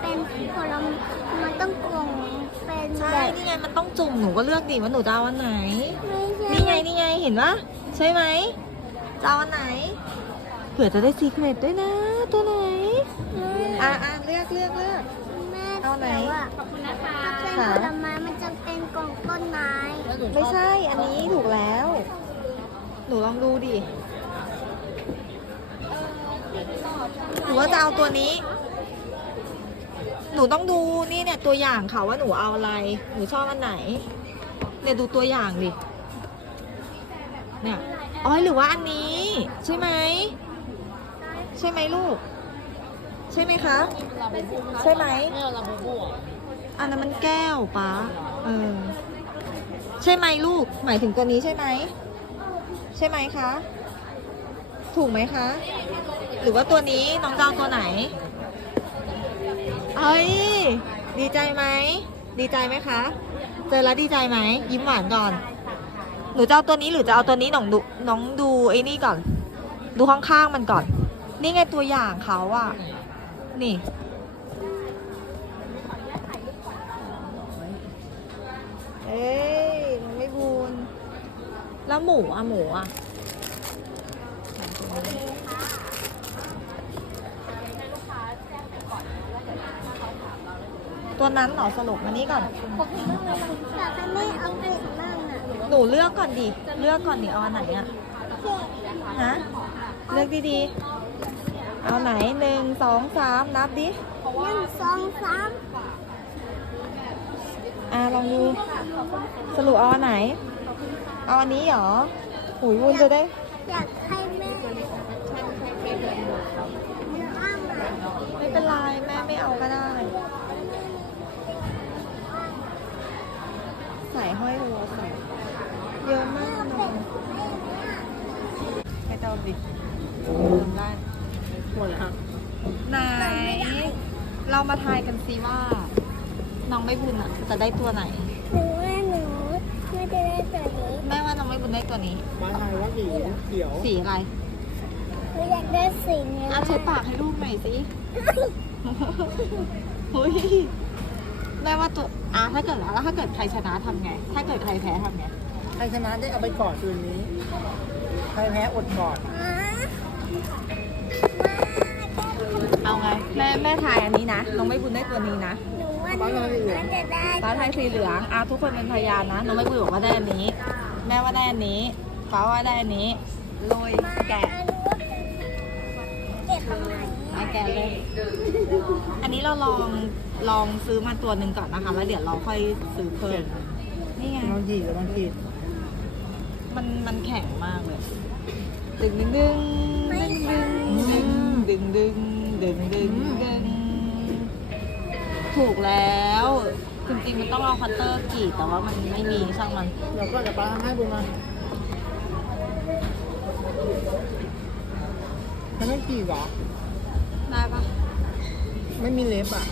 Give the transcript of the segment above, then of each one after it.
เป็นผลไม้มันต้องกลงเป็นใช่บนี่ไงมันต้องจุ่มหนูก็เลือกดิว่าหนูจะเอาอันไหน ไม่นี่ใช่ไงนี่ไงเห็นปะใช่ไหมจะเอาอันไหนเผื่อจะได้ซีเครตด้วยนะ ตัวไหนอะอะเลือกเลือกเลือก แม่เอาไหน แต่ว่าเป็นผลไม้มันจะเป็นกล่องต้นไม้ไม่ใช่อันนี้ถูกแล้ว หนูลองดูดิหนูว่าจะเอาตัวนี้ หนูต้องดูนี่เนี่ยตัวอย่างค่ะว่าหนูเอาอะไร หนูชอบอันไหน เนี่ยดูตัวอย่างดิ เนี่ยอ๋อหรือว่าอันนี้ ใช่ไหม ใช่ไหมลูก ใช่ไหมคะ ใช่ไหมไม่เอาลาบูบูอันนั้นมันแก้วป้าเออใช่ไหมลูก หมายถึงตัวนี้ใช่ไหม ใช่ไหมคะ ถูกไหมคะ หรือว่าตัวนี้น้องจะเอาตัวไหน เฮ้ย ดีใจไหม ดีใจไหมคะ เจอแล้วดีใจไหม ยิ้มหวานก่อน หนูจะเอาตัวนี้หรือจะเอาตัวนี้น้องดูน้องดูไอ้นี่ก่อน ดูข้างๆมันก่อน นี่ไงตัวอย่างเขาอะนี่ เอ้ยมันไม่บูนแล้วหมูอะหมูอะ ตัวนั้นเหรอสรุปมานี่ก่อนอยากให้แม่เอาไปมั่งอะหนูเลือกก่อนดิ เลือกก่อนดิเอาอันไหนอะฮะ เลือกดีๆ เอาไหนหนึ่งสองสามนับดิ หนึ่งสองสามอ่าลองดู สรุปเอาอันไหน เอาอันนี้เหรอหุยวุ้นจะได้ อยากให้แม่อ้ามอะไม่เป็นไรแม่ไม่เอาก็ได้ ใส่ห้อยหัวใส่เยอะมากเลยไม่ต้องดิเติมได้หมดแล้วครับไหนเรามาทายกันสิว่า น้องไม่บุญอะ จะได้ตัวไหนหนูว่าหนูไม่ได้ได้ตัวนี้แม่ว่าน้องไม่บุญได้ตัวนี้บ้านไทยว่าสีเขียวสีอะไรหนูอยากได้สีนี้อะเช็ดปากให้ลูกหน่อยสิเฮ้ย แม่ว่าตัวอะถ้าเกิดแล้วถ้าเกิดใครชนะทำไง ถ้าเกิดใครแพ้ทำไง ใครชนะได้เอาไปกอดคืนนี้ ใครแพ้อดกอดอ่าเอาไง แม่แม่ทายอันนี้นะน้องไม่บุญได้ตัวนี้นะหนูว่าหนูน่าจะได้ ฟ้าทายสีเหลืองอะทุกคนเป็นพยานนะน้องไม่บุญบอกว่าได้อันนี้ แม่ว่าได้อันนี้ฟ้าว่าได้อันนี้โรยแกะ เก็บตรงไหนอะ แกะเลย อันนี้เราลองลองซื้อมาตัวหนึ่งก่อนนะคะ แล้วเดี๋ยวเราค่อยซื้อเพิ่ม นี่ไงบางทีหรือบางทีมันมันแข็งมากเลยดึงดึงดึงดึงดึงดึงดึงดึงดึงดึงถูกแล้ว จริงๆมันต้องเอาคัตเตอร์กรีดแต่ว่ามันไม่มีช่างมัน เดี๋ยวก็จะป้าทำให้บุญมามันไม่กี่หรอ ได้ปะไม่มีเล็บอะ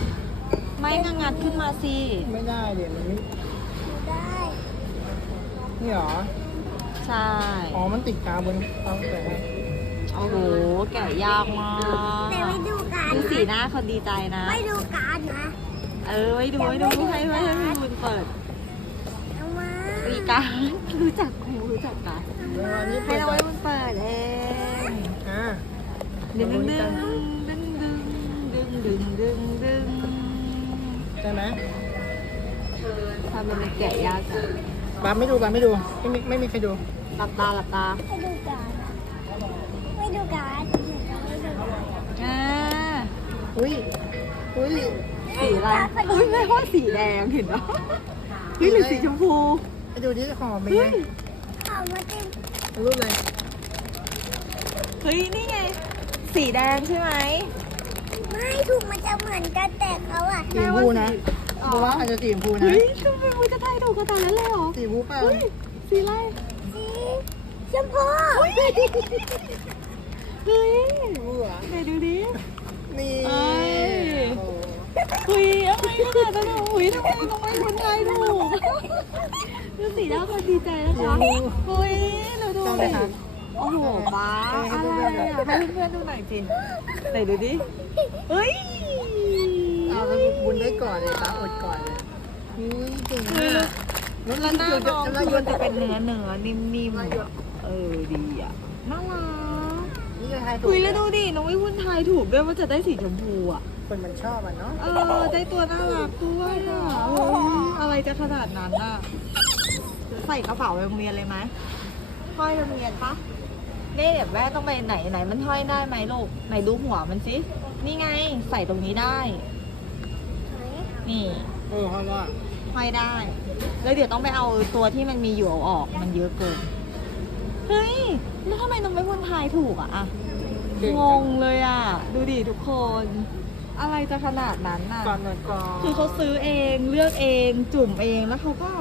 ไม่งังัดขึ้นมาสิ ไม่ได้เดี๋ยวมันไม่ได้นี่หรอ ใช่ อ๋อ มันติดกาวบนเอาแต่โอ้โห แกะยากมาก แต่ไม่ดูการดูสีนะหน้าคนดีใจนะ ไม่ดูการนะ เออ ไว้ดูไว้ดูให้ให้ให้พี่บุญเปิดเอามาตีการรู้จักครูรู้จักกันเวลานี้ให้เปิดเราไว้บุญเปิดเองอ่าดึงดึงดึงดึง ดึงดึงดึงดึงใช่ไหมทำเป็นแกะยากจังป้าไม่ดูป้าไม่ดู ไม่มีไม่มีใครดู หลับตาหลับตา ไม่ดูการไม่ดูการไม่ดูการอ่าอุ้ยอุ้ยสีอะไรอุ้ยแม่ว่าสีแดงเห็นปะเฮ้ยหรือสีชมพูไปดูที่หอมเป็นเฮ้ไงยเอามาจิ้มรูปอะไรเฮ้ยนี่ไง สีแดงใช่ไหม ไม่ถูกมันจะเหมือนกันแต่เขาอะสีชมพูนะเพราะว่าอาจจะสีชมพูนะเฮ้ยทำไมมูจะทายถูกขนาดนั้นเลยเหรอสีชมพูเปล่าเฮ้ยสีอะไรสีชมพูเฮ้ยสีชมพูเหรอไหนดูดินี่เอ้ยโอ้เฮ้ยอะไรขนาดนั้นอะเฮ้ยทำไมน้องไม่คนไทยถูกดูสีหน้าคนดีใจนะคะเฮ้ยเราดูจำไหมดิคะ โอ้โหป้าอะไรอะให้เพื่อนๆดูหน่อยสิไหนดูดิเฮ้ยเอาเพื่ก่อนเลยป้าอดก่อนเลยอุ้ยเจ๋งคืออะแล้วหน้าน้องแล้วคือโยมันจะเป็นเนื้อเนื้อนิ่มแล้วโยนๆอะเออดีอะน่ารักนี่จะทายถูกอุ้ยแล้วดูดิน้องวิวุ้นทายถูกด้วยว่าจะได้สีชมพูอะคนมันชอบอะเนาะเออได้ตัวน่ารักด้วยอะอะไรจะขนาดนั้นอะใส่กระเป๋าไปโรงเรียนเลยไหมห้อยโรงเรียนปะ นี่เดี๋ยวแม่ต้องไปไหนไหนมันห้อยได้ไหมลูกไหนดูหัวมันสิ นี่ไงใส่ตรงนี้ได้ นี่เออเพราะว่าห้อยได้ แล้วเดี๋ยวต้องไปเอาตัวที่มันมีอยู่เอาออกมันเยอะเกิน เฮ้ย แล้วทำไมน้องไม่วนทายถูกอะอะเก่งงงเลยอะดูดิทุกคน อะไรจะขนาดนั้นอะก่อนหน่อยก่อนคือเขาซื้อเองเลือกเองจุ่มเองแล้วเขาก็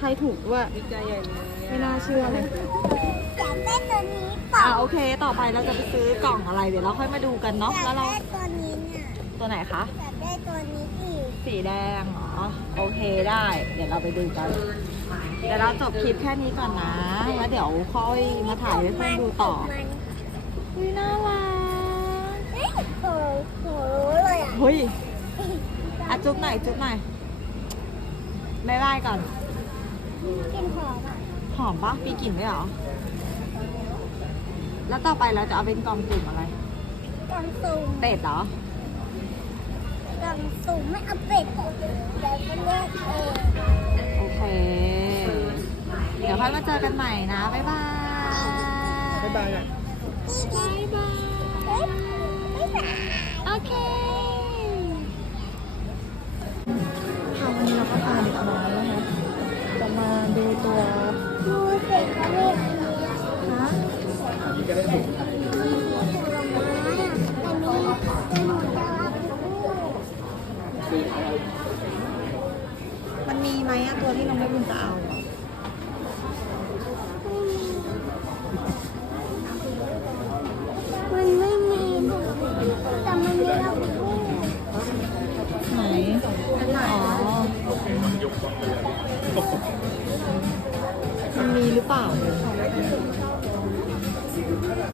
ทายถูกด้วยดีใจใหญ่เลยไม่น่าเชื่อเลยอยากได้ตัวนี้เปล่าอะโอเค ต่อไปเราจะไปซื้อกล่องอะไร เดี๋ยวเราค่อยมาดูกันเนาะ อยากแล้วเราได้ตัวนี้เนี่ยตัวไหนคะ อยากได้ตัวนี้อีก สีแดงเหรอ โอเคได้ เดี๋ยวเราไปดูกัน เดี๋ยวเราจบคลิปแค่นี้ก่อนนะ แล้วเดี๋ยวค่อยมาถ่ายให้เพื่อนดูต่อมันเฮ้ยน่ารัก เฮ้ยโหโหเลยอะเฮ้ยอะจุ๊บหน่อยจุ๊บหน่อยบายบายก่อน กินหอมอะ หอมปะมีกลิ่นด้วยเหรอ แล้วต่อไปเราจะเอาเป็นกล่องจุ่มอะไรกังสูงเป็ดเหรอกังสูงไม่เอาเป็ดอะเดี๋ยวจะเลือกเองโอเค เดี๋ยวค่อยมาเจอกันใหม่นะ บ๊ายบาย บ๊ายบายอะบ๊ายบาย บ๊ายบาย อ